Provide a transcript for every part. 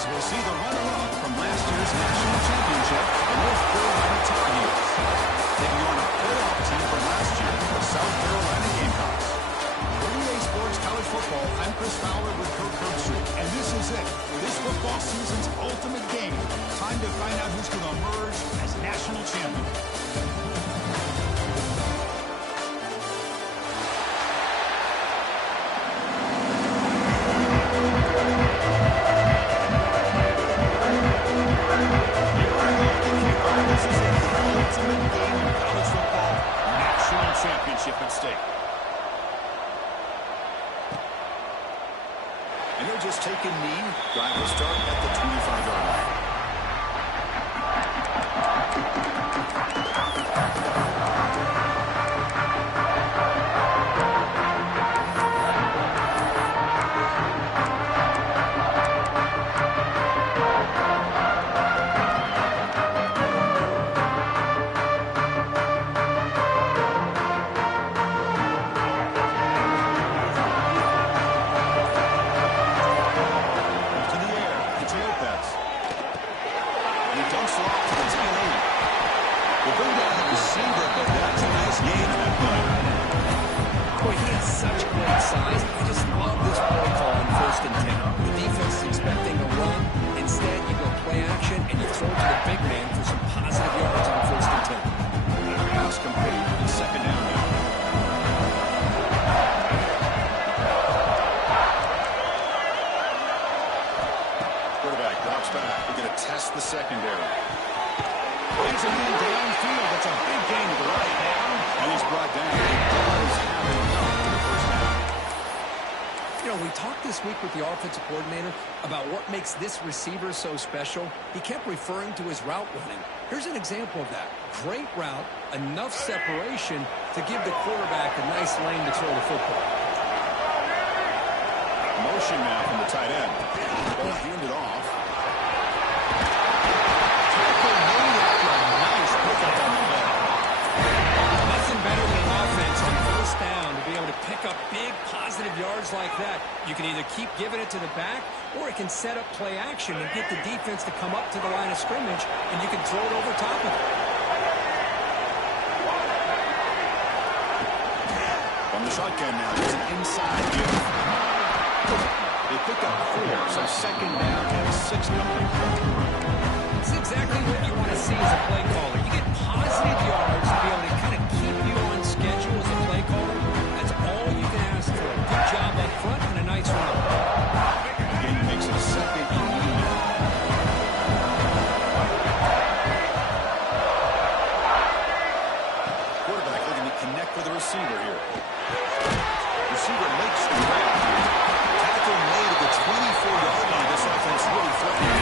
as we'll see the runner-up from last year's national championship, the North Carolina Tar Heels, taking on a playoff team from last year, the South Carolina Gamecocks. For EA Sports College Football, I'm Chris Fowler with Kirk Herbstreit, and this is it. This football season's ultimate game. Time to find out who's going to emerge as national champion. Championship at stake. And he'll just take a knee. Drive will start at the 25-yard line. The secondary. Brings him in downfield. That's a big gain to the right down. And he's brought down. He does have enough for the first down. You know, we talked this week with the offensive coordinator about what makes this receiver so special. He kept referring to his route running. Here's an example of that. Great route, enough separation to give the quarterback a nice lane to throw the football. Motion now from the tight end. Ball handed off. Pick up big positive yards like that. You can either keep giving it to the back, or it can set up play action and get the defense to come up to the line of scrimmage, and you can throw it over top of it. From the shotgun now, there's an inside give. They pick up 4, so second down and 6 coming. It's exactly what you want to see as a play caller. You get positive yards to be able to kind of keep you on schedule as a play caller. Good job up front and a nice run. Again, he makes it second and need. Quarterback looking to connect with the receiver here. Receiver makes the grab. Tackle made at the 24-yard line. This offense really threatening.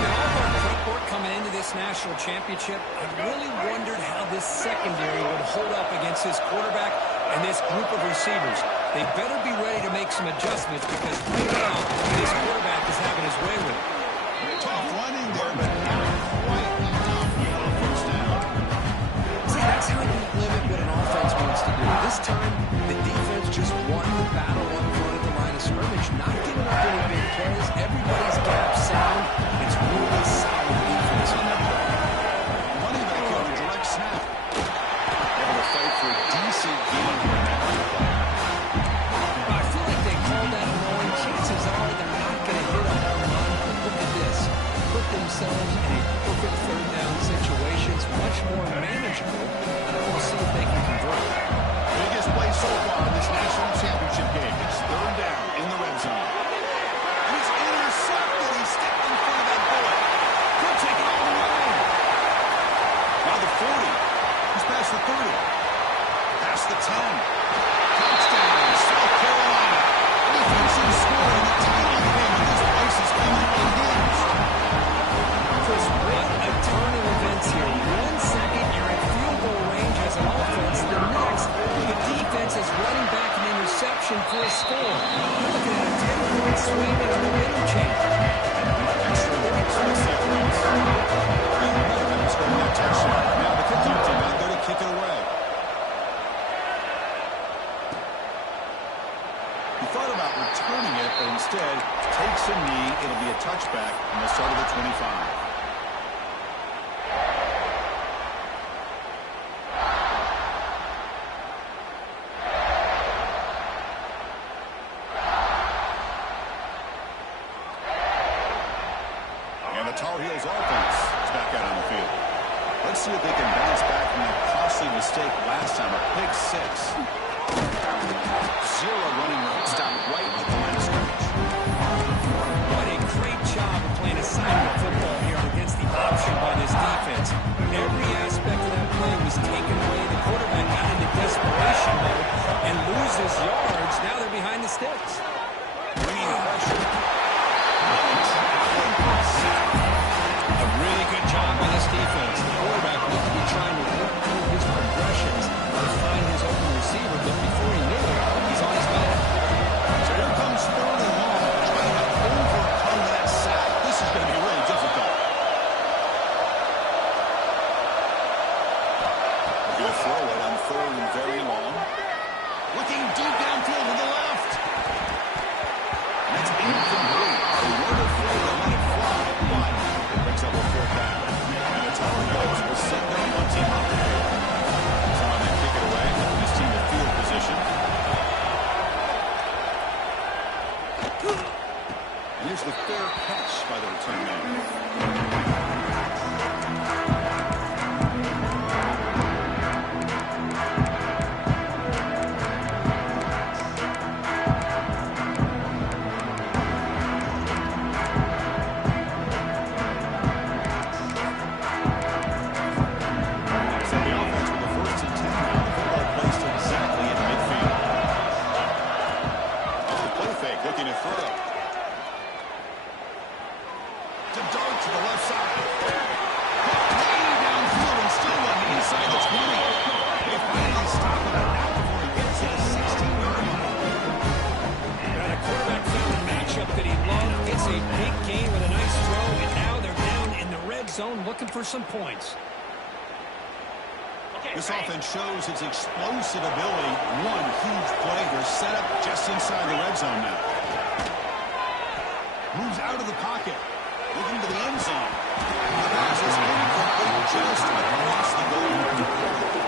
In all of our prep work coming into this national championship, I really wondered how this secondary would hold up against this quarterback and this group of receivers. They better be ready to make some adjustments because right now, this quarterback is having his way with it. Tough running there, but not quite enough for a first down. See, that's how you limit what an offense wants to do. This time, the defense just won the battle up front at the line of scrimmage, not giving up any big plays. Everybody's gap sound. It's really solid defense on that play. Running back here on a direct snap. Able to fight for a decent game here. I feel like they called that knowing chances are they're not going to hit a home run. But look at this. Put themselves in a perfect third down situation. It's much more manageable. We'll see if they can convert. Biggest play so far in this national championship game. It's third down in the red zone. And he's intercepted. He stepped in front of that bullet. Could take it all the way. Now the 40. He's past the 30. Past the 10. Touchdown, South Carolina. Defensive score in the title game. And this place is coming unhinged. Chris, what a turn of events here. 1 second, you're in field goal range as an offense. The next, the defense is running back an interception for a score. You're looking at a 10-point swing and a momentum change. Extra points for the Seahawks. And another one scoring that touchdown. Now the kickoff team out there to kick it away. He thought about returning it, but instead takes a knee. It'll be a touchback on the start of the 25. And the Tar Heels offense is back out on the field. Let's see if they can bounce back from that costly mistake last time, a pick 6. Zero running room. Stop right at the line of scrimmage. What a great job of playing assignment football here against the option by this defense. Every aspect of that play was taken away. The quarterback got into desperation mode and loses yards. Now they're behind the sticks. Bringing pressure. A really good job by this defense. The quarterback looked to be trying to work through his progressions to find his open receiver, but before he knew it, he's on his back. So here comes third and long, trying to overcome that sack. This is going to be really difficult. They're going to throw it on third and very long. Looking deep downfield to the left. That's incomplete. A wonderful play to let it fly, but it brings up a fourth down. And the Tar Heels will send their one team off the field. Someone to kick it away, helping his team to field position. And here's the fair catch by the return man. Zone looking for some points. This offense shows its explosive ability. One huge play. They're set up just inside the red zone now. Moves out of the pocket. Looking to the end zone. The pass is incomplete just across the goal.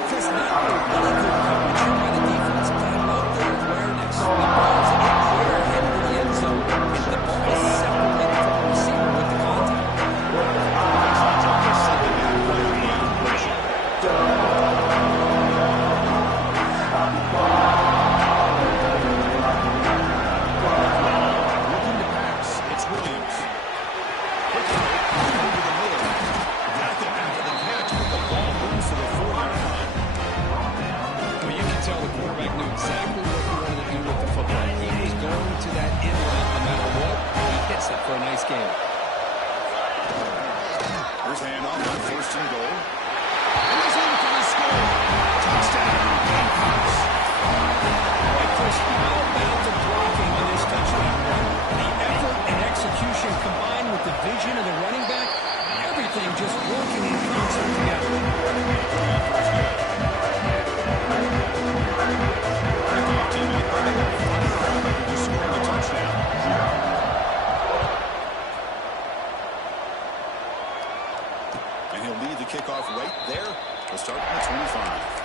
Just not really good coverage by the defense, but I love their awareness. The ball's in clear headed to the end zone, and the ball is separated from the receiver with the contact. For a nice game. Here's the handoff on first and goal. And he's in for the score. Touchdown. Gamecocks. Boy, Chris, how about the blocking on this touchdown run? The effort and execution combined with the vision of the running back, everything just working in concert together. Kickoff teammate who scored the touchdown. And he'll lead the kickoff right there to start at the 25.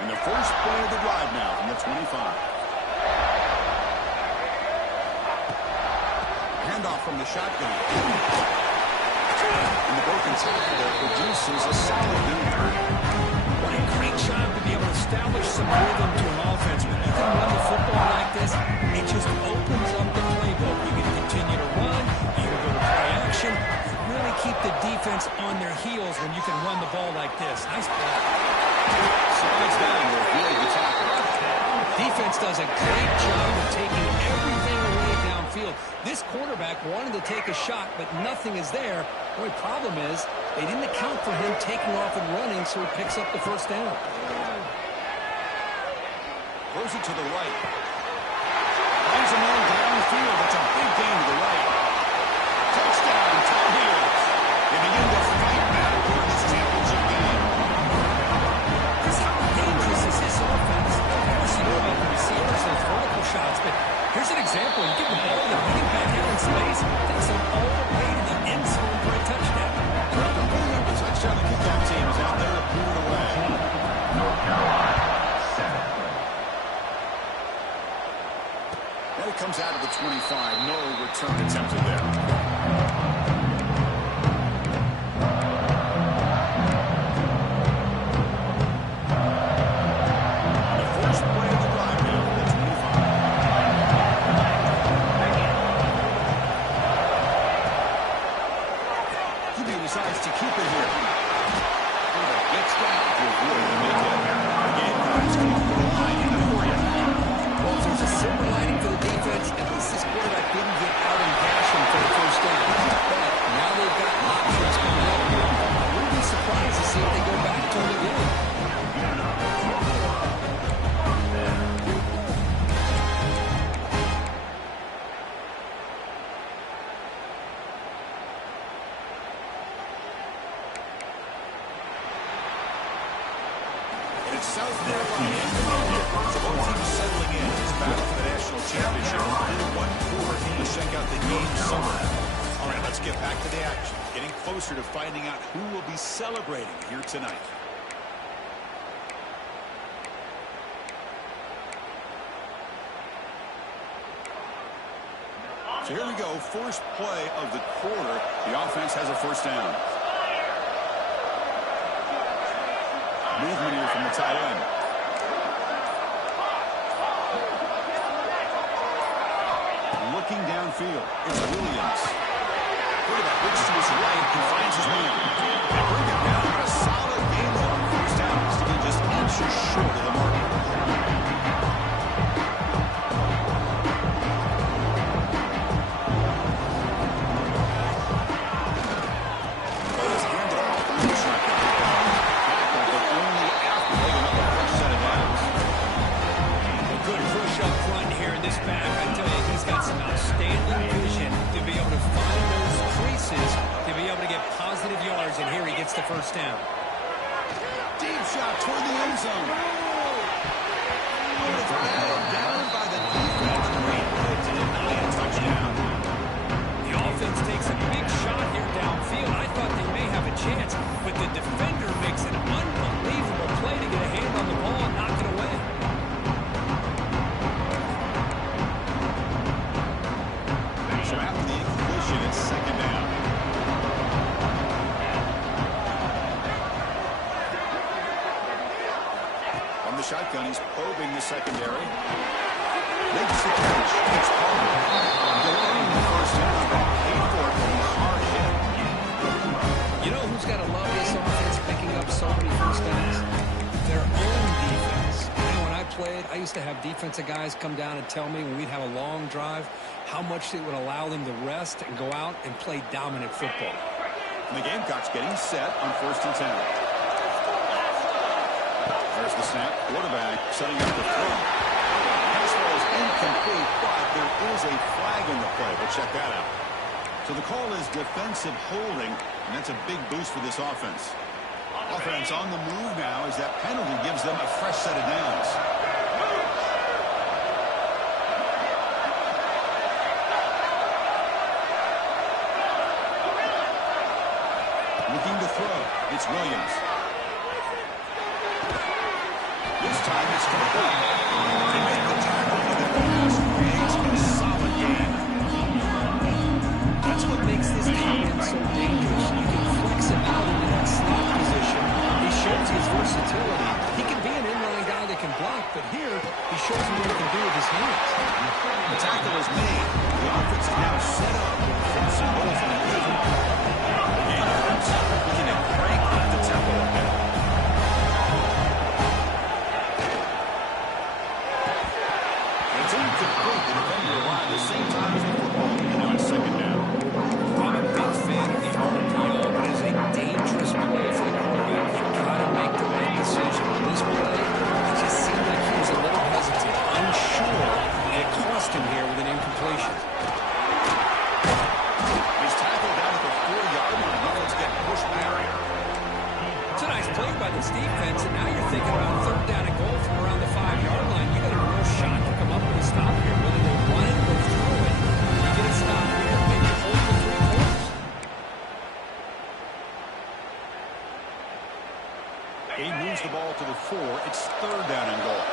And the first play of the drive now from the 25. Handoff from the shotgun. And the broken tackle there produces a solid gain. What a great job to be able to establish some rhythm to an offense. When you can run the football like this, it just opens up the playbook. You can continue to run, you can go to play action, really keep the defense on their heels when you can run the ball like this. Nice play. Slides down with really good tackle. Defense does a great job of taking everything away downfield. This quarterback wanted to take a shot, but nothing is there. The only problem is they didn't account for him taking off and running, so he picks up the first down. Throws it to the right. Finds a man downfield. It's a big gain to the right. Touchdown, Tar Heels. They begin to fight back for this championship game. Chris, how dangerous is this offense comes out of the 25. No return attempted there. Decides to keep it here. Gets down to avoid the mid-hit. The game time's going to put a line in it for you. Well, if there's a silver lining for the defense, at least this quarterback didn't get out and dash him for the first down. But now they've got options coming up here. I wouldn't be surprised to see if they go back to him again. South Carolina. So both teams settling in. It's a battle for the national championship. Only one quarter to check out the game somewhere. All right, let's get back to the action. Getting closer to finding out who will be celebrating here tonight. So here we go. First play of the quarter. The offense has a first down. Movement here from the tight end. Looking downfield. It's Williams. Quarterback looks to his right and finds his man. They bring it down, but a solid game on first down. To get just inches short of the mark. And here he gets the first down. Deep shot toward the end zone. It's battled down by the defense. Great play to deny a touchdown. The offense takes a big shot here downfield. I thought they may have a chance, but the defender makes an unbelievable play to get a hand on the ball and knock it away. So after the incompletion, it's second down. Shotgun, he's probing the secondary. Makes the catch. It's Palmer. Delaying the first down. Paid for it, but he's hard hit. You know who's got to love this offense picking up so many first downs? Their own defense. You know, when I played, I used to have defensive guys come down and tell me when we'd have a long drive how much it would allow them to rest and go out and play dominant football. And the Gamecocks getting set on 1st and 10. There's the snap. Quarterback setting up the throw. Pass ball is incomplete, but there is a flag in the play. We'll check that out. So the call is defensive holding, and that's a big boost for this offense. Offense on the move now as that penalty gives them a fresh set of downs. Looking to throw. It's Williams. This time it's complete. They make the tackle for the pass. Creates a solid gain. That's what makes this tight end so dangerous. You can flex him out into that slot position. He shows his versatility. He can be an inline guy that can block, but here he shows him what he can do with his hands. The tackle is made. The offense is now set up with defensive goals in the game. Again, looking to crank up the tempo a bit. It's incomplete. The defender arrived at the same time as the football. Now it's second down. I'm a big fan of the RPO, but it's a dangerous play for the quarterback. You've got to make the right decision. This play, it just seemed like he was a little hesitant, unsure, and it cost him here with an incompletion. He's tackled down at the 4-yard line. Now let's get pushed back. It's a nice play by this defense, and now you're thinking about third down and goal from around the 5-yard line. You got a real shot to come up with a stop here, whether they run it or throw it. You get a stop here, maybe hold for 3 quarters. He moves the ball to the 4. It's third down and goal.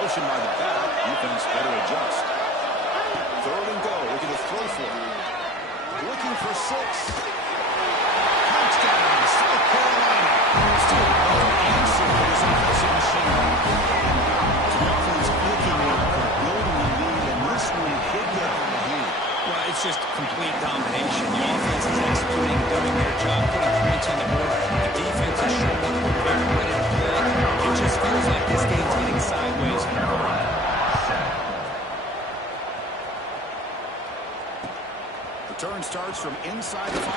Motion by the back. Defense better adjust. Third and go. Looking to throw for it. Looking for 6. Touchdown, South Carolina. Still no answer for this impressive machine. So the offense looking for building a lead, and this one could get out of hand. Well, it's just complete domination. The offense is executing, doing their job, putting points on the board. The defense is showing up prepared, ready to play. It just feels like this game's heading sideways. Return starts from inside the 5.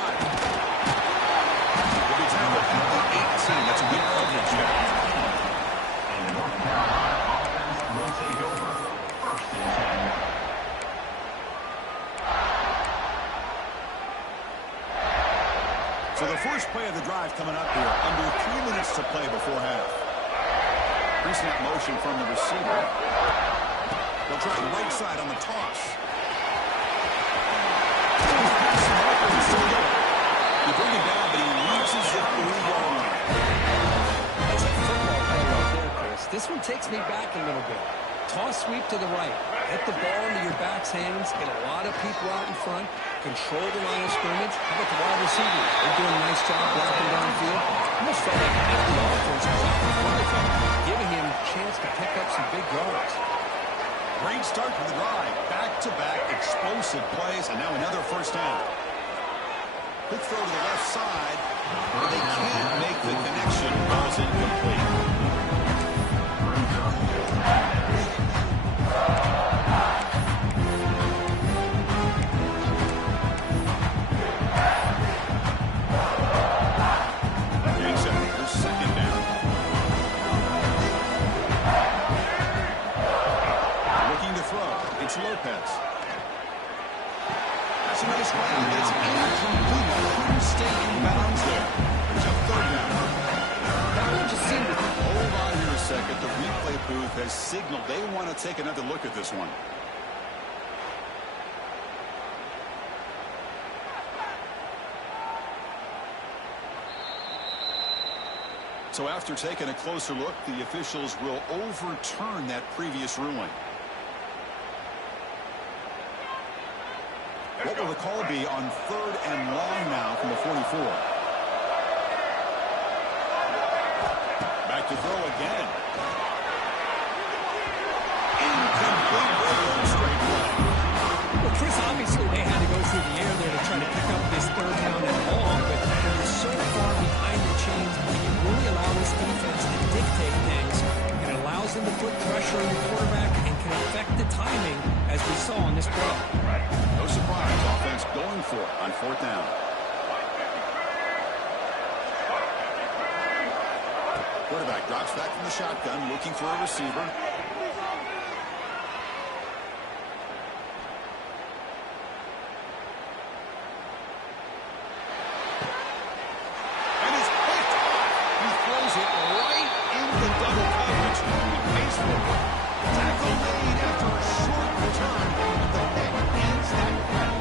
Will be tackled at the 18. That's a good coverage there. So the first play of the drive coming up here. Under 3 minutes to play before half. Pre-snap motion from the receiver. They'll try the right side on the toss. You bring him down, but he reaches the 3-yard line. That's a football play right there, Chris. This one takes me back a little bit. Toss sweep to the right. Get the ball into your back's hands. Get a lot of people out in front. Control the line of scrimmage. How about the wide receivers? They're doing a nice job blocking downfield. Almost felt like half the offense was out in front of him, giving him a chance to pick up some big yards. Great start for the drive. Back-to-back explosive plays, and now another first down. Quick throw to the left side, but they can't make the connection. Ball's incomplete. Here's second down. Looking to throw. It's Lopez. That's a nice run. It's incomplete. Couldn't stay in bounds there. There's a third down. That one just seemed to hold on here a second. The replay booth has signaled they want to take another look at this one. So after taking a closer look, the officials will overturn that previous ruling. What will the call be on 3rd and long now from the 44? Back to throw again. Incomplete. Straight play. Well, Chris, obviously they had to go through the air there to try to pick up this 3rd down and long, but when you're so far behind the chains, you really allow this defense to dictate things. It allows them to put pressure on the quarterback and can affect the timing, as we saw on this play. No surprise, offense going for it on 4th down. Quarterback drops back from the shotgun, looking for a receiver. And it's picked off. He throws it right into double coverage. He pays for it. Tackle made after a short return. The pick ends that play.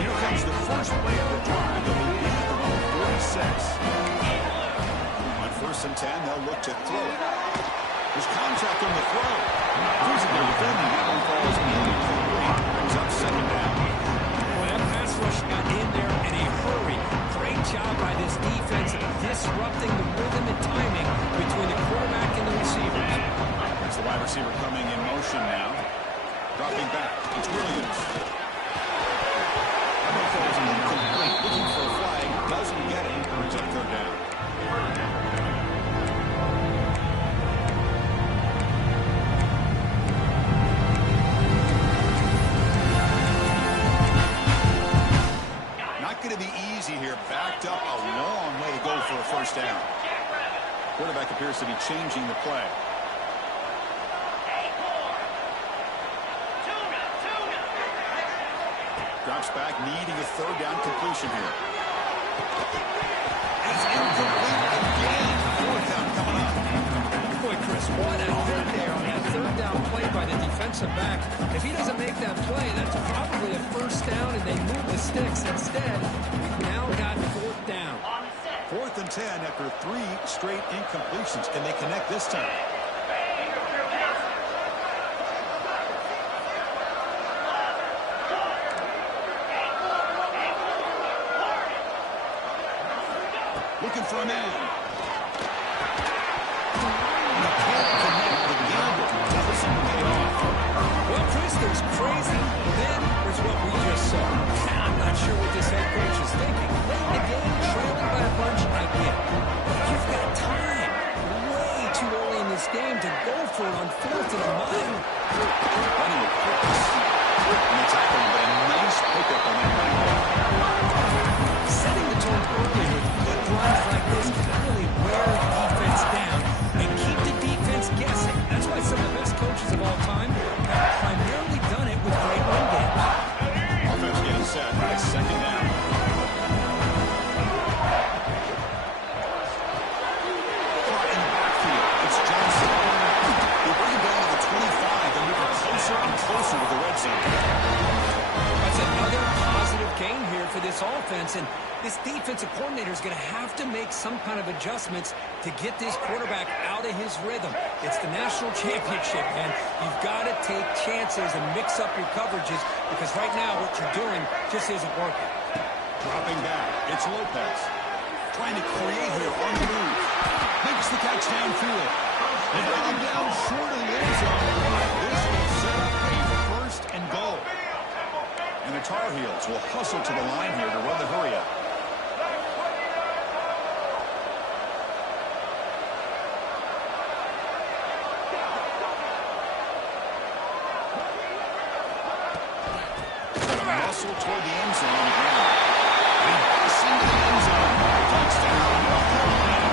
Here comes the first play of the drive. They'll begin at the 46. On 1st and 10, they'll look to throw it. There's contact on the throw. Losing their defending. That one falls incomplete. Brings up 2nd down. Well, that pass rush got in there in a hurry. Great job by this defense of disrupting the rhythm and timing between the quarterback and the receivers. That's the wide receiver coming in motion now. Dropping back. It's Williams. That one falls incomplete. Looking for a flag. Doesn't get it. Brings up 3rd down. Not going to be easy here. Backed up a long way to go for a first down. Quarterback appears to be changing the play. Drops back, needing a 3rd down completion here. It's incomplete again. 4th down coming up. Boy, Chris, goodness, what a hit there on that third down play by the defensive back. If he doesn't make that play, that's probably a first down, and they move the sticks. Instead, we've now got fourth down. 4th and 10 after 3 straight incompletions. Can they connect this time? Looking for a man. And a can't connect the gamble. Doesn't seem to pay off. Well, Chris, there's crazy, then there's what we just saw. I'm not sure what this head coach is thinking. Late in the game, trailing by a bunch, I get. But you've got time. Way too early in this game to go for it on 4th and a mile. Running with purpose. And it's happening, but a nice pickup on that right there. Setting the tone early with good runs like this can really wear the defense down and keep the defense guessing. That's why some of the best coaches of all time have primarily done it with great run games. Offense getting set. It's 2nd down. Caught in the backfield. It's Johnson. They bring him down to the 25 and move closer and closer to the red zone. That's another positive gain here for this offense, and this defensive coordinator is going to have to make some kind of adjustments to get this quarterback out of his rhythm. It's the national championship, and you've got to take chances and mix up your coverages because right now what you're doing just isn't working. Dropping back. It's Lopez. Trying to create here on the move. Makes the catch downfield. And bring him down short of the end zone. This will set up a 1st and goal. And the Tar Heels will hustle to the line here to run the hurry-up. Hustle toward the end zone. He busts into the end zone. Touchdown, North Carolina.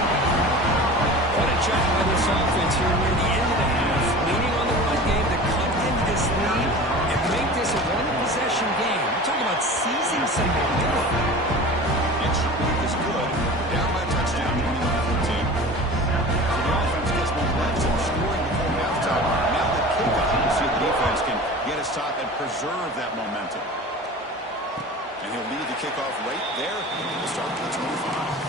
What a job by this offense here near the end of the half, leaning on the run game to cut into this lead and make this a one-possession game. We're talking about seizing some momentum. Extra point is good. Down by a touchdown, 21-14. So the offense gets momentum, scoring before halftime. Now the kickoff, you see the defense can get a stop and preserve that momentum. And he'll lead the kickoff right there. We'll start to the 25.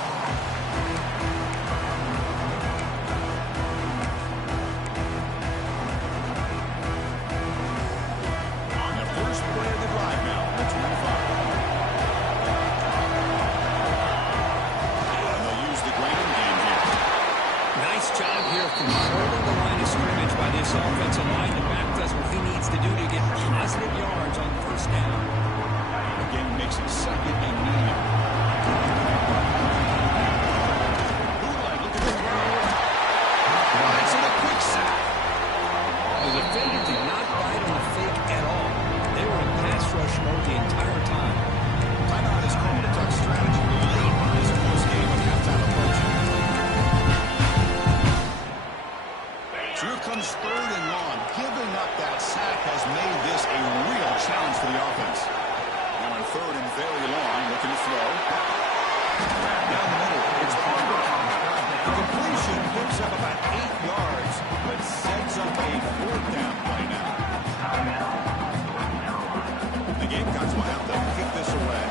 Controlling the line of scrimmage by this offensive line. The back does what he needs to do to get positive yards on 1st down. Again, makes it 2nd and medium. Bootleg looking for the ground. That's in a quick sack. The defender did not bite on the fake at all. They were in pass rush mode the entire time. Timeout is called a Duck strategy late in this close game with halftime approaching. Here comes 3rd and long. Giving up that sack has made this a real challenge for the offense. Now on 3rd and very long, looking to throw. Down the middle, it's Palmer. The completion picks up about 8 yards, but sets up a 4th down play now. The Gamecocks will have to kick this away.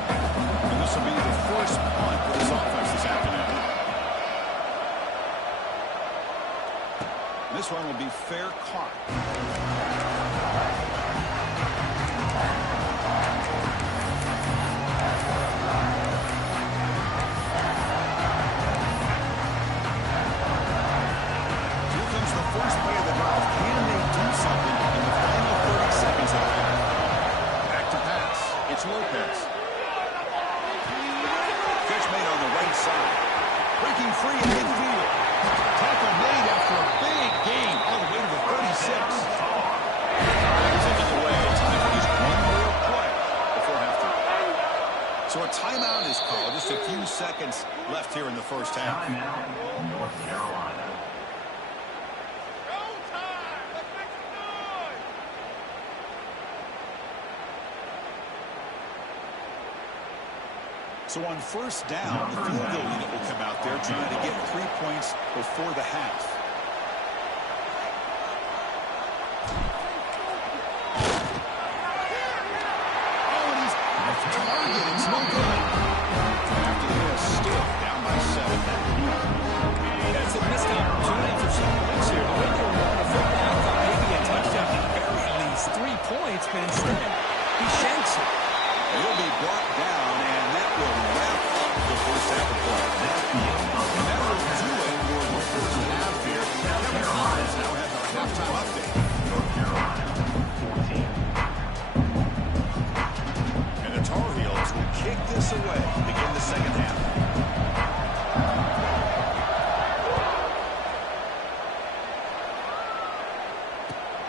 And this will be the first punt for this offense this afternoon. This one will be fair caught. Here comes the first play of the drive. Can they do something in the final 30 seconds of the half? Back to pass. It's Lopez. Catch made on the right side. Breaking free in midfield. Tackle made after a big gain all the way to the 36. Taking away. Time for just one more play before halftime. So a timeout is called. Just a few seconds left here in the first half. Timeout, North Carolina. So on 1st down, the field goal unit will come out there trying to get 3 points before the half. him. He shanks it. He'll be brought down, and that will wrap up the first half of play. And that will do it for the first half here. Kevin Collins now has our halftime update. North Carolina, 14. And the Tar Heels will kick this away to begin the second half.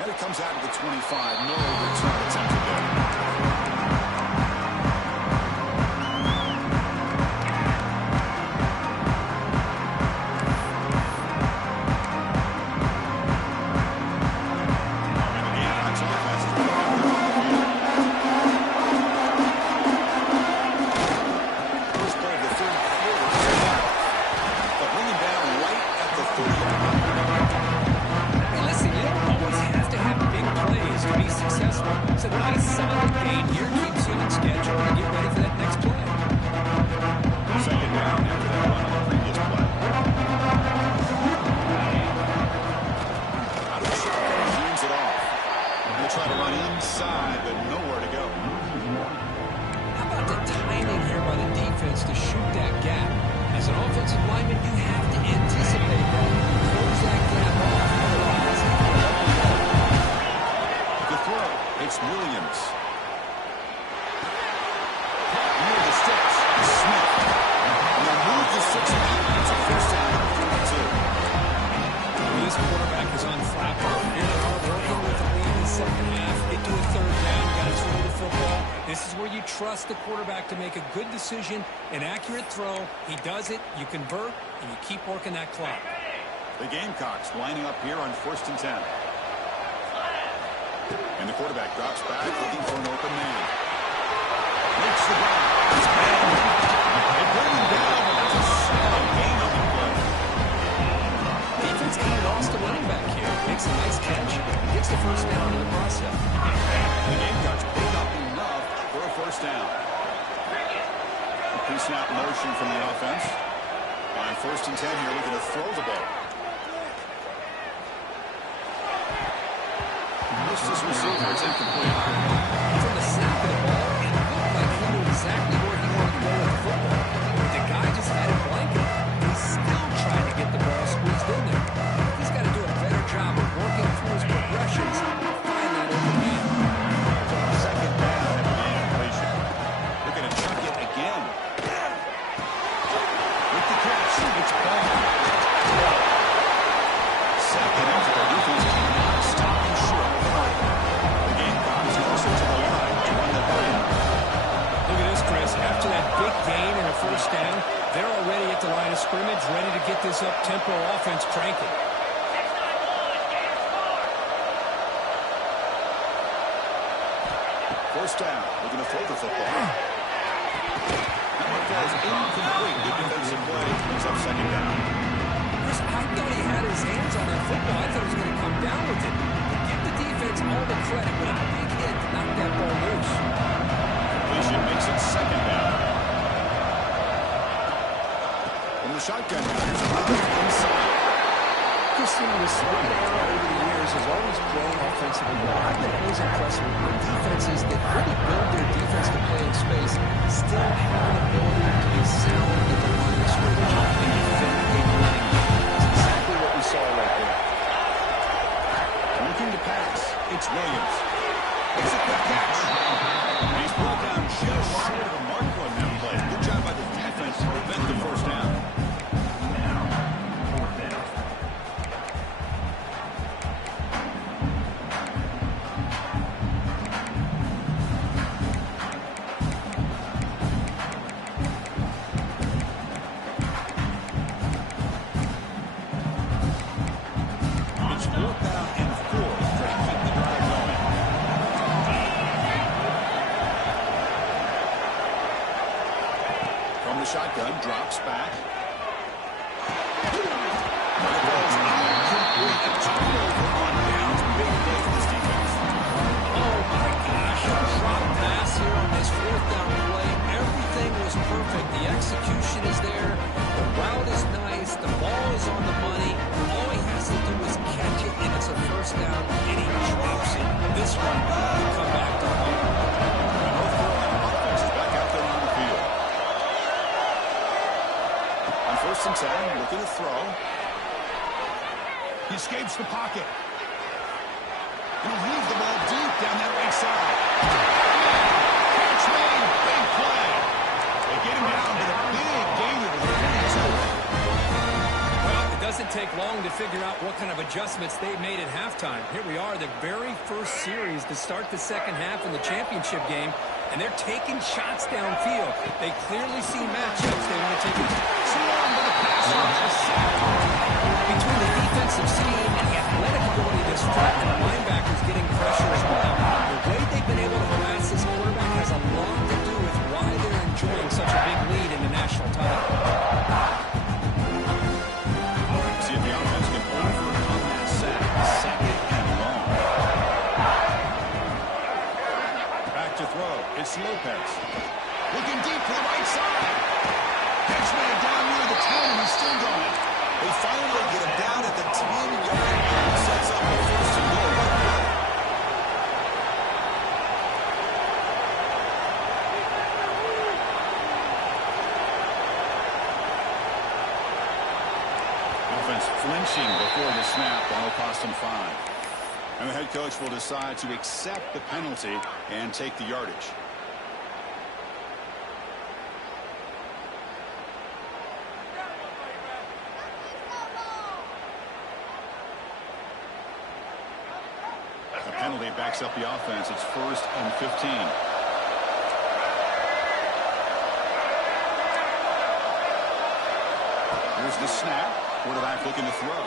And it comes out to the 25. No return attempted there. Trust the quarterback to make a good decision, an accurate throw. He does it, you convert, and you keep working that clock. The Gamecocks lining up here on 1st and 10. And the quarterback drops back, looking for an open man. Makes the grab. It's bad. They bring him down, but that's a solid gain on the play. Defense kind of lost the running back here. Makes a nice catch. Gets the first down in the process. The Gamecocks pick up enough for a first down. A pre-snap motion from the offense. On 1st and 10 here, looking to throw the ball. Missed his receiver. It's incomplete. From the snap of the ball, it looked like he knew exactly where he wanted to go with the football. The guy just had it blanket. He's still trying to get the ball squeezed in there. He's got to do a better job of working through his progressions to find that open man. Second down at the incompletion. They're going to chuck it again. With the catch, it's ball. Second after the defense cannot stop him short. The Gamecocks also to the line to run the play. Look at this, Chris. After that big gain and a first down, they're already at the line of scrimmage, ready to get this up-tempo offense cranking. First down. Looking to throw the football. That one falls incomplete. Good defensive play. Brings up second down. Chris, I thought he had his hands on that football. I thought he was going to come down with it. Give the defense all the credit, but a big hit to knock that ball loose. Completion makes it second down. From the shotgun, inside. Chris, the slot era over the years has always grown offensively well. I've been always impressed with defenses that really build their defense to play in space, still have an ability to be sound at the line of scrimmage and defend a running game. That's exactly what we saw right there. Looking to pass. It's Williams. It's a quick catch. He's brought down just short of the mark on that play. Good job by the defense to prevent the first down. Now, 4th down. It's 4th down and 4 to keep the drive going. From the shotgun, drops back. But it goes incomplete. A turnover on downs. Big play for this defense. Oh, my gosh. A drop pass here on this 4th down play. Everything was perfect. The execution is there. The route is nice. The ball is on the money. All he has to do is catch it, and it's a first down, and he drops it. This one will come back to haunt. and 10, looking to throw. He escapes the pocket. And he'll leave the ball deep down that right side. Catch made, big play. They get him down to the big gain of the 32. Well, it doesn't take long to figure out what kind of adjustments they made at halftime. Here we are, the very first series to start the second half in the championship game, and they're taking shots downfield. They clearly see matchups they want to take. Swarmed by the passer. Between the defensive scheme and the athletic ability of this front and the linebackers getting pressure as well, the way they've been able to harass this quarterback has a lot to do with why they're enjoying such a big lead in the national title. See if the offense can overcome that sack. Second and long. Back to throw. It's Lopez. Looking deep to the right side. Catch made down near the 10, and he's still going. They finally get him down at the 10-yard line. Sets up the first and goal. Offense flinching before the snap. That'll cost him 5. And the head coach will decide to accept the penalty and take the yardage. The penalty backs up the offense. It's 1st and 15. Here's the snap. Quarterback looking to throw.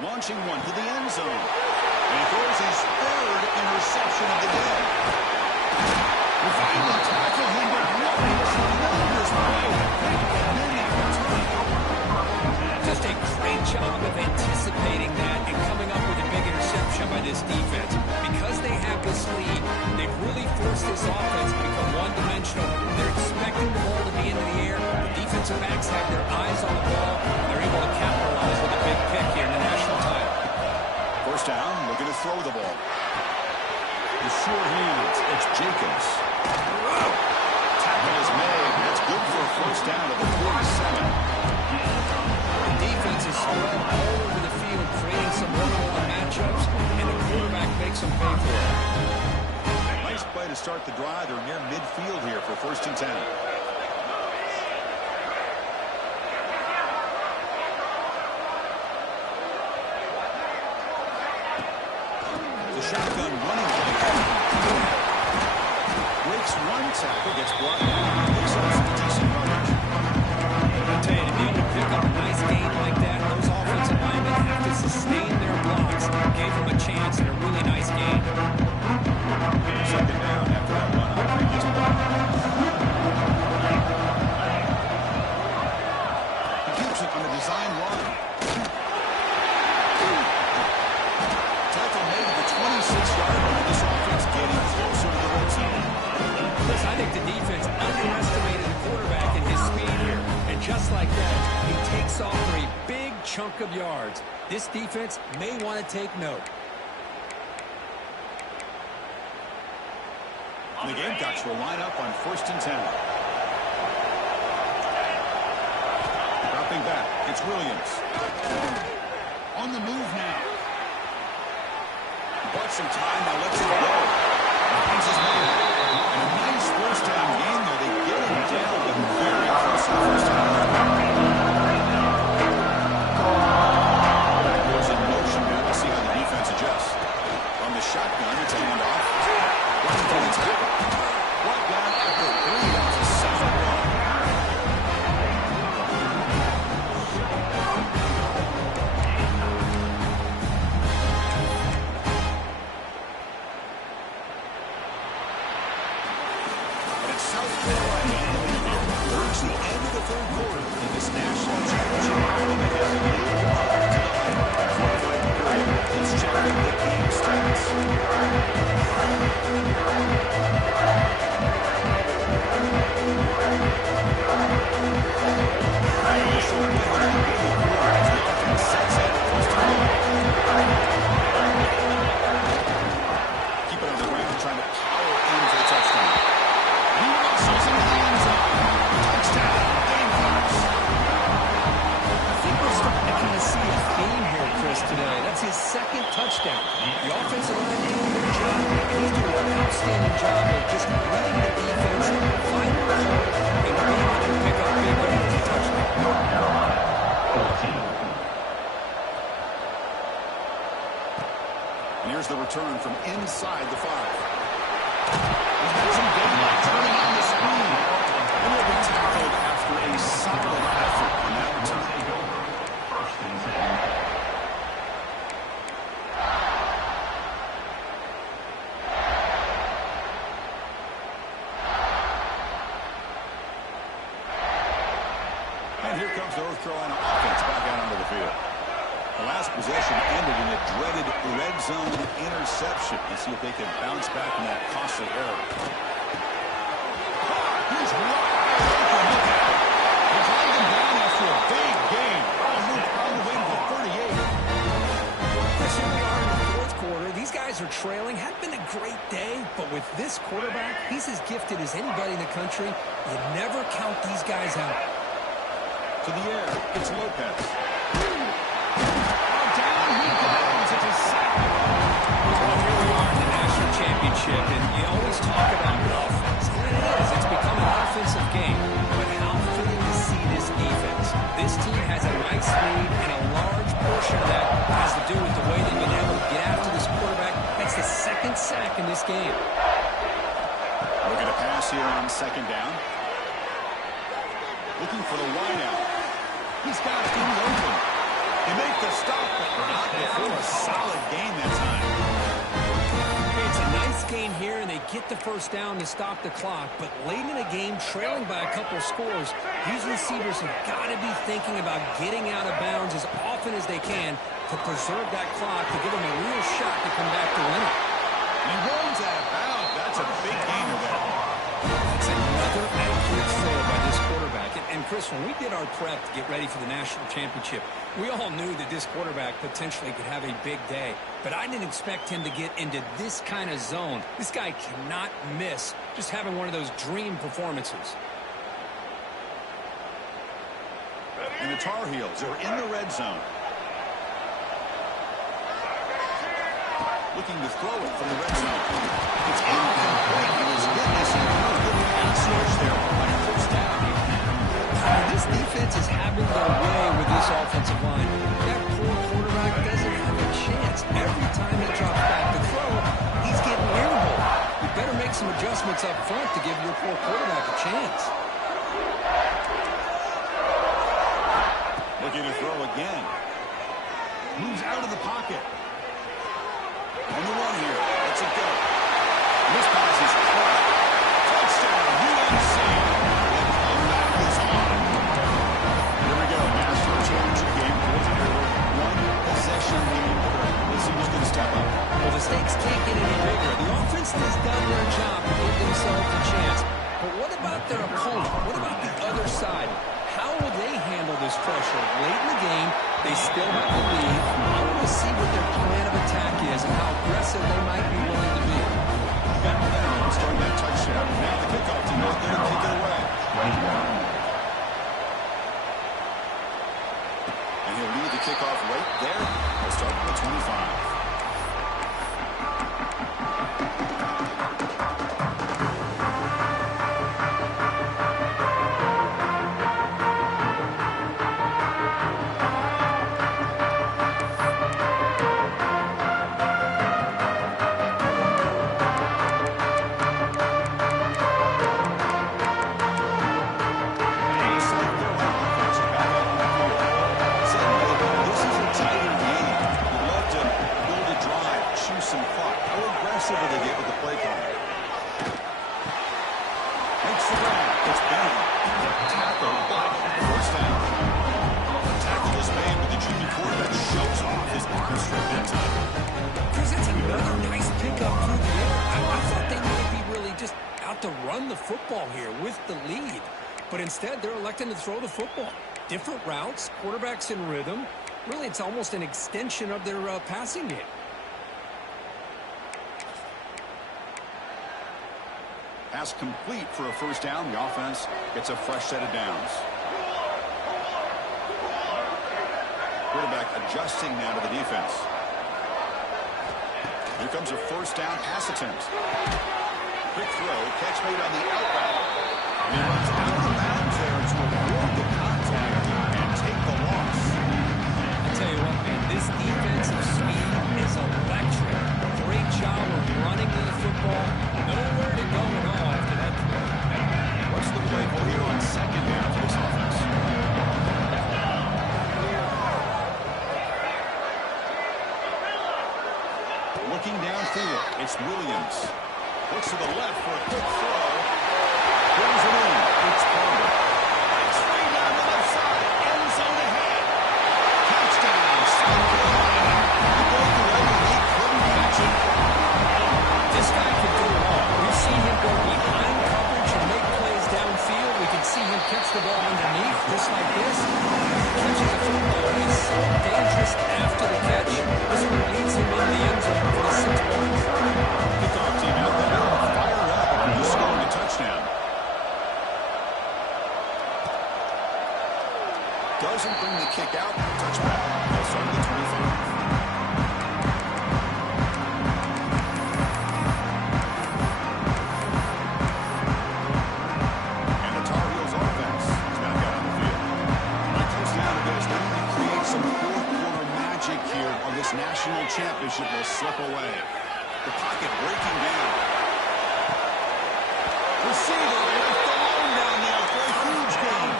Launching one to the end zone. And he throws his 3rd interception of the day. We finally tackled him, but what a tremendous play. Just a great job of anticipating that and coming up with a big interception by this defense. Because they have this lead, they've really forced this offense to become one-dimensional. They're expecting the ball to be into the air. The defensive backs have their eyes on the ball, and they're able to capitalize with a big pick here in the national title. First down, looking to throw the ball. The sure hands, it's Jacobs. Tackle is made. That's good for a first down at the 47. The defense is spread all over the field, creating some one-on-one matchups, and the quarterback makes them pay for it. Nice play to start the drive. They're near midfield here for 1st and 10. The shotgun running play. Breaks one tackle, gets brought down, picks up some decent yardage. I'll tell you, to be able to pick up a nice gain like that, those offensive linemen have to sustain their blocks. Gave them a chance and a really nice gain. Second down after that run on the previous play. He keeps it on a design run. Tackle made at the 26-yard line. This offense getting closer to the red zone. Listen, I think the defense underestimated the quarterback and his speed here. And just like that, he takes off for a big chunk of yards. This defense may want to take note. The Gamecocks will line up on 1st and 10. Dropping back, it's Williams. On the move now. Bought some time, now lets it go. Finds his man. And a nice first down gain there. They get him down, but very close to the first down. Back goes in motion now. We'll see how the defense adjusts. From the shotgun, it's a handoff. Running for the tackle. Brought down after 3. That's a 7-1. And it's South Carolina in the lead. Towards the end of the 3rd quarter in this national championship. Let's check out the game stats. Keep it on the ground, trying to power into the touchdown. He muscles into the end zone. Touchdown, Gamecocks. they're throwing offense back out onto the field. The last possession ended in a dreaded red zone interception. Let's see if they can bounce back from that costly error. He's wide open. Look at it. They dragged him down after a big gain. Moved all the way to the 38. Chris, here we are in the fourth quarter. These guys are trailing. Hadn't been a great day, but with this quarterback, he's as gifted as anybody in the country. You never count these guys out. To the air, it's Lopez. Championship, and you always talk about offense. And it is. It's become an offensive game. But how fitting to see this defense. This team has a nice lead, and a large portion of that has to do with the way they've been able to get after this quarterback. That's the second sack in this game. Looking to pass here on second down. Looking for the wideout. He's got things open. They make the stop, but not before a solid gain that time. It's a nice gain here, and they get the first down to stop the clock. But late in a game, trailing by a couple scores, these receivers have got to be thinking about getting out of bounds as often as they can to preserve that clock, to give them a real shot to come back to win it. He runs out of bounds. That's a big gainer there. That's another accurate throw by this quarterback. And Chris, when we did our prep to get ready for the national championship, we all knew that this quarterback potentially could have a big day. But I didn't expect him to get into this kind of zone. This guy cannot miss just having one of those dream performances. And the Tar Heels are in the red zone. Looking to throw it from the red zone. It's incomplete. He was hit. They see no good pass rush there on first down. This defense is having their way with this offensive line. That poor quarterback doesn't have a chance. Every time he drops back to throw, he's getting airborne. You better make some adjustments up front to give your poor quarterback a chance. Looking to throw again. Moves out of the pocket. On the run here. Let's it go. This pass is caught. Touchdown, UNC. The comeback is on. Here we go. National championship game. One possession game. Let's see who's going to step up. Well, the stakes can't get any bigger. The offense has done their job to give themselves a chance. But what about their opponent? What about the other side? How will they handle this pressure? Late in the game, they still have the lead. I want to see what their plan of attack is and how aggressive they might be willing to be. Got momentum starting that touchdown. Now the kickoff team is going to kick it away. And he'll lead the kickoff right there. We'll start at the 25. Instead, they're electing to throw the football. Different routes, quarterbacks in rhythm. Really, it's almost an extension of their passing game. Pass complete for a first down. The offense gets a fresh set of downs. Quarterback adjusting now to the defense. Here comes a first down pass attempt. Quick throw, catch made on the outroute. And he runs out of bounds there to avoid the contact and take the loss. I tell you what, man, this defensive speed is electric. Great job of running to the football. Nowhere to go at all after that throw. What's the play call here on second down for this offense? Looking downfield, it's Williams. Looks to the left for a quick throw. Throws it in. It's Carter. Straight down the left side. Ends inefficient will slip away. The pocket breaking down. Receiver left alone down there for a huge gain.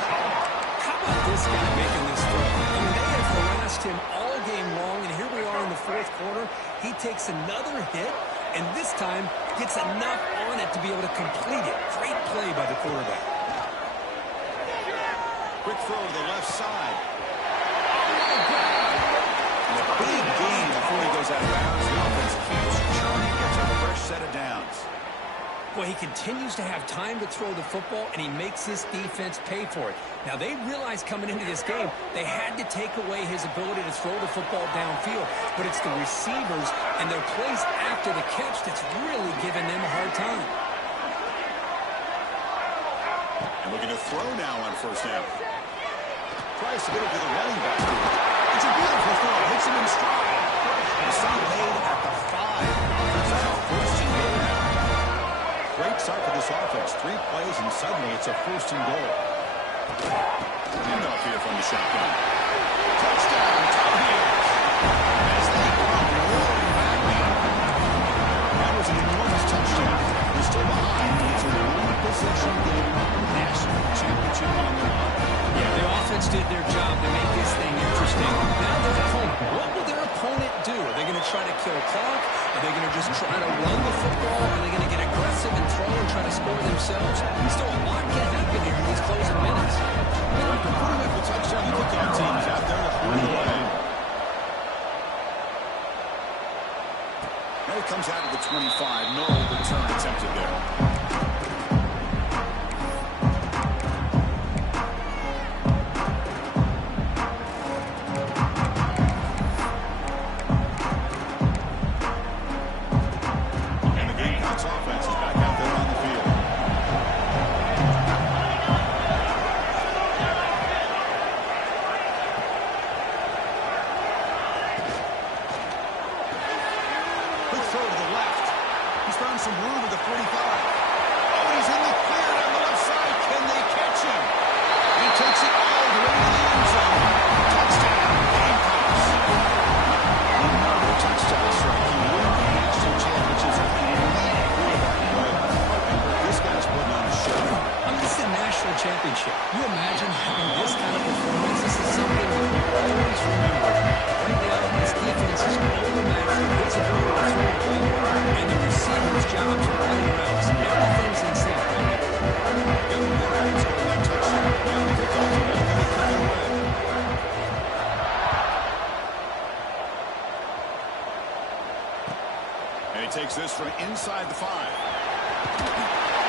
How about this guy making this throw? I mean, they have harassed him all game long, and here we are in the fourth quarter. He takes another hit, and this time gets enough on it to be able to complete it. Great play by the quarterback. Quick throw to the left side. And a big gain before he goes out of bounds. The offense keeps churning, gets a fresh set of downs. Well, he continues to have time to throw the football, and he makes this defense pay for it. Now, they realized coming into this game they had to take away his ability to throw the football downfield, but it's the receivers and their plays after the catch that's really giving them a hard time. And looking to throw now on first down. Tries to get it to the running back. It's a beautiful throw. Hits him in stride. The stop made at the 5. Offense is out first and goal now. Great start for this offense. 3 plays, and suddenly it's a first and goal. Handoff here from the shotgun. Touchdown, Tar Heels. As they come roaring back now. That was an enormous touchdown. They're still behind. It's a one-possession game. National championship on the line. Yeah, the offense did their job to make this thing interesting. Now their opponent. What will their opponent do? Are they going to try to kill clock? Are they going to just try to run the football? Are they going to get aggressive and throw and try to score themselves? Still a lot can happen here in these closing minutes. Well, after putting up a touchdown, the kickoff team's out there to put it away. And it comes out of the 25. No return attempted there. Championship. You imagine having this kind of performance? This is something you always remember. Right now, this defense is overmatched in its ability to throw the ball, and the receiver's jobs are running routes. Everything's in sync. And he takes this from inside the 5.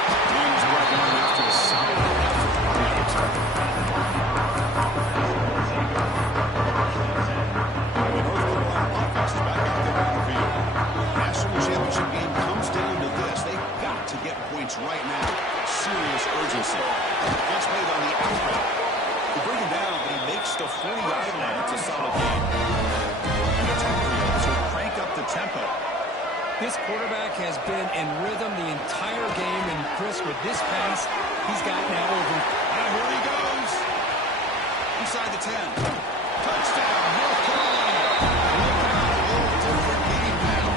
He's working on after a solid effort on that return. The North Carolina offense is back out there on the field. National championship game comes down to this. They've got to get points right now. Serious urgency. Gets made on the outlet. They bring him down, but he makes the 40-yard line. It's a solid game. And the Tar Heels will crank up the tempo. This quarterback has been in rhythm the entire game, and Chris, with this pass, he's got now over. And here he goes. Inside the 10. Touchdown, North Carolina. Look out, a little different game now.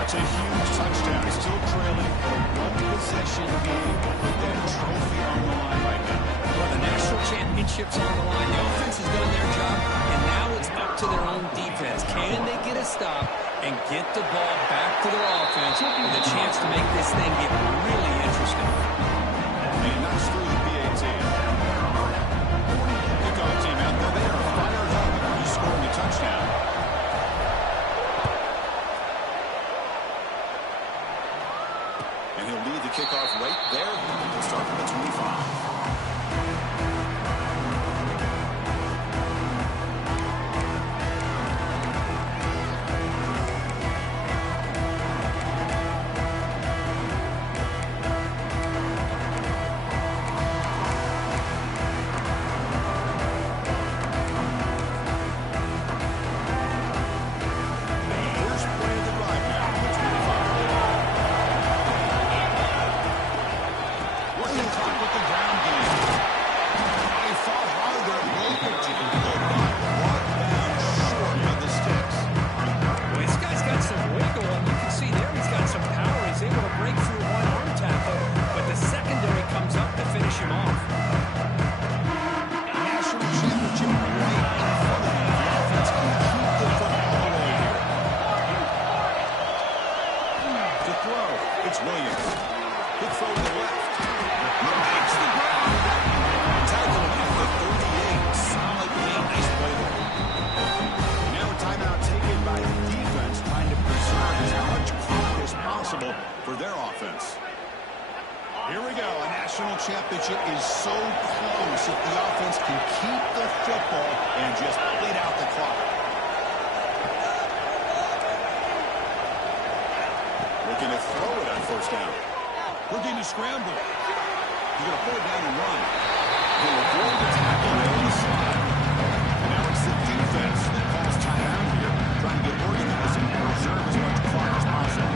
That's a huge touchdown. Still trailing for a one-possession game with that trophy on the line right now. Well, the national championship's on the line. The offense has done their job, and now it's up to their own defense. Can they get a stop and get the ball back to their offense with a chance to make this thing get really interesting? And that's through the PAT. Kickoff team out there. They are fired up. He's scoring a touchdown. And he'll lead the kickoff right there. He'll start from the 25. Working clock with the ground game. It's Williams. Good throw to the left. Makes the ground. Tackle him at the 38. Solid gain. Nice play there. Now a timeout taken by the defense, trying to preserve as much clock as possible for their offense. Here we go. A national championship is so close if the offense can keep the football and just bleed out the clock. Looking to throw it on first down. Looking to scramble. He's going to pull it down and run. He'll avoid the tackle there on the side. And now it's the defense that calls timeout here, trying to get organized and preserve as much clock as possible.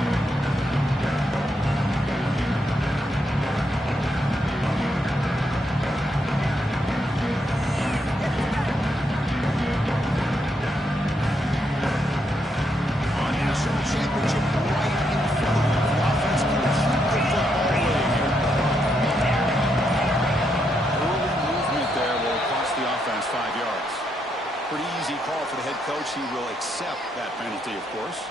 Championship right in front of them. The offense can keep the football away here. Early movement there will cost the offense 5 yards. Pretty easy call for the head coach. He will accept that penalty, of course.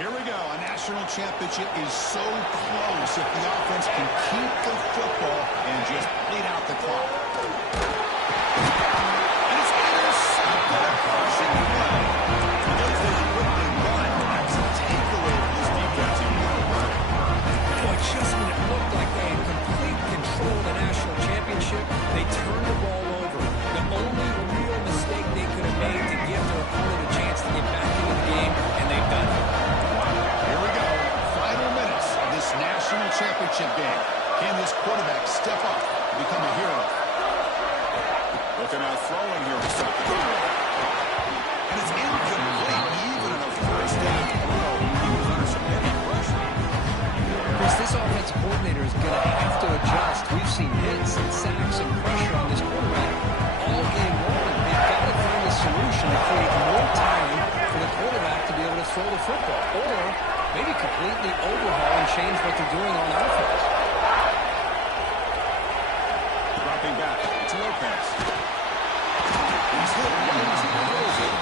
Here we go. A national championship is so close if the offense can keep the football and just bleed out the clock. And it's intercepted. Crushing play. For those that quickly run, that's a takeaway for this defense. Just when it looked like they had complete control of the national championship, they turned the ball over. The only real mistake they could have made to give their opponent a chance to get back into the game, and they've done it. Here we go. Final minutes of this national championship game. Can this quarterback step up and become a hero? Looking out throwing here with something. And it's incomplete. Even on a first down throw, he was under some heavy pressure. Chris, this offensive coordinator is going to have to adjust. We've seen hits and sacks and pressure on this quarterback all game long. They've got to find a solution to create more time for the quarterback to be able to throw the football, or maybe completely overhaul and change what they're doing on offense. Dropping back. It's Lopez. He's hit right as he throws it.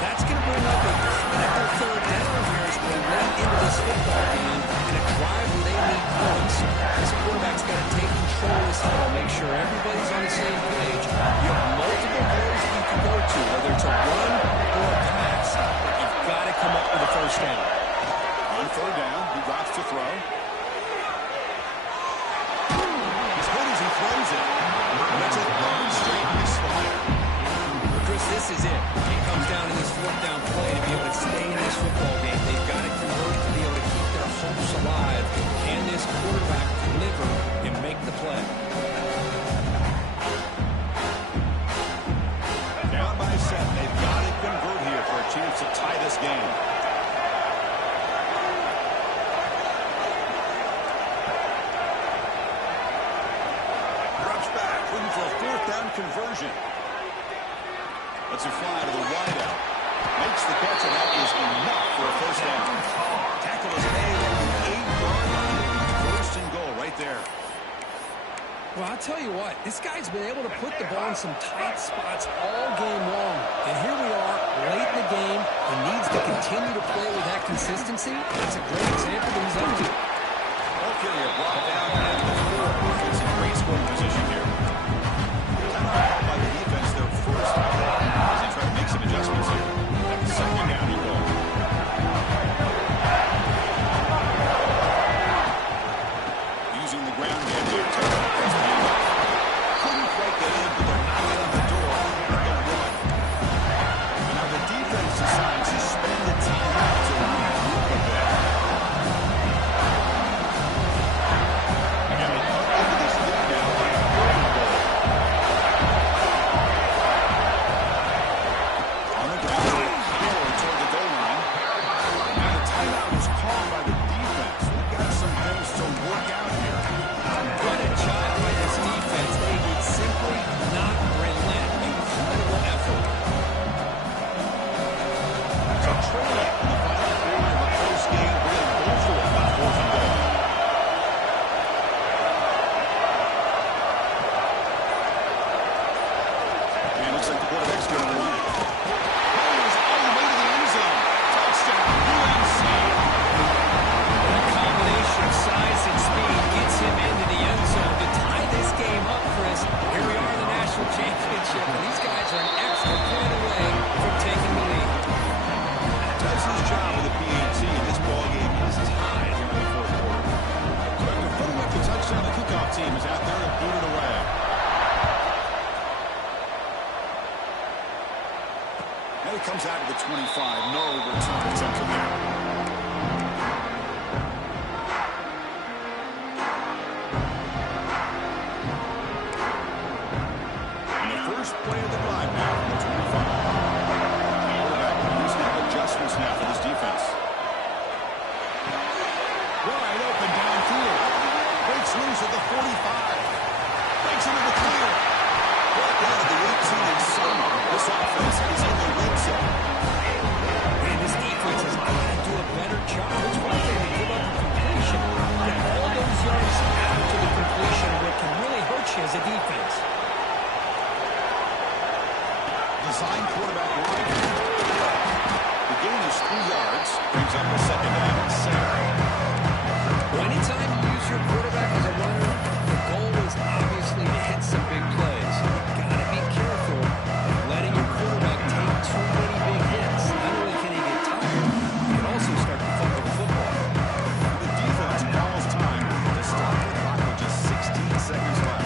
That's going to bring up a critical third down here as we run into this football game in a drive where they need points. This quarterback's got to take control of this huddle, make sure everybody's on the same page. You have multiple plays you can go to, whether it's a run or a pass. You've got to come up with a first down. On third down, he drops to throw. He's hit as he throws it. And that's a third straight misfire. Chris, this is it. It comes down to this fourth down play to be able to stay in this football game. They've got to convert to be able to keep their hopes alive. Can this quarterback deliver and make the play? Down by 7. They've got to convert here for a chance to tie this game. Drops back, looking for a fourth down conversion. Lets it fly to the wideout. Makes the catch, and that is enough for a first down. Tackle is made at the 8-yard line. First and goal right there. Well, I'll tell you what, this guy's been able to put the ball in some tight spots all game long. And here we are, late in the game. He needs to continue to play with that consistency. That's a great example that he's up to. Okay, brought down at the 4. It's a great scoring position here. Timeout by the defense, their first play as they try to make some adjustments here. At the second down and goal. Using the ground game here. Couldn't quite get in, but they're knocking on the door. They're going to run. And now the defense decides to spend the timeout to regroup a bit. Again, they come into this lead now by 30. the 25. No return attempted there. And the first play of the drive now from the 25. Quarterback using up adjustments now for this defense. Wide open downfield. Breaks loose at the 45. Breaks into the clear. Brought down at the 18 and some. This offense is in the red zone. And this defense has got to do a better job. It's one thing to give up a completion, but all those yards after the completion are what can really hurt you as a defense. Design quarterback line. The gain is 3 yards. Brings up a second down and 7. Well, anytime you use your quarterback as a runner, the goal is obviously to hit some big plays. You've got to be careful of letting your quarterback take too many big hits. Not only can he get tired, he can also start to fumble the football. The defense calls time to stop the clock with just 16 seconds left.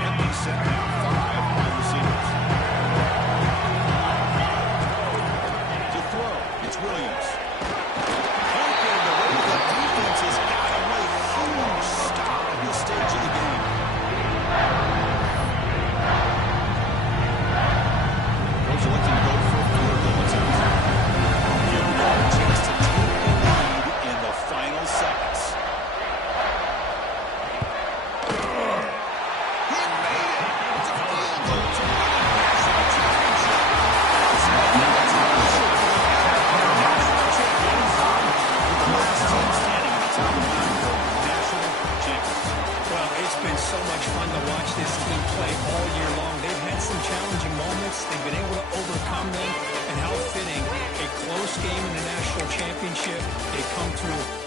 Empty set now, 5 wide receivers. To throw, it's Williams. Pointed away, the defense has got him a huge stop at this stage of the game. Those are looking to go for a field goal attempt. Give them a chance to take the lead in the final seconds. He made it! It's a field goal to win a national championship. It's national champions. With the last team standing at the top of the line for national champions. Well, it's been so much fun to watch this team play all year long. They've had some challenging moments. They've been able to overcome them. And how fitting, a close game in the national championship. They come through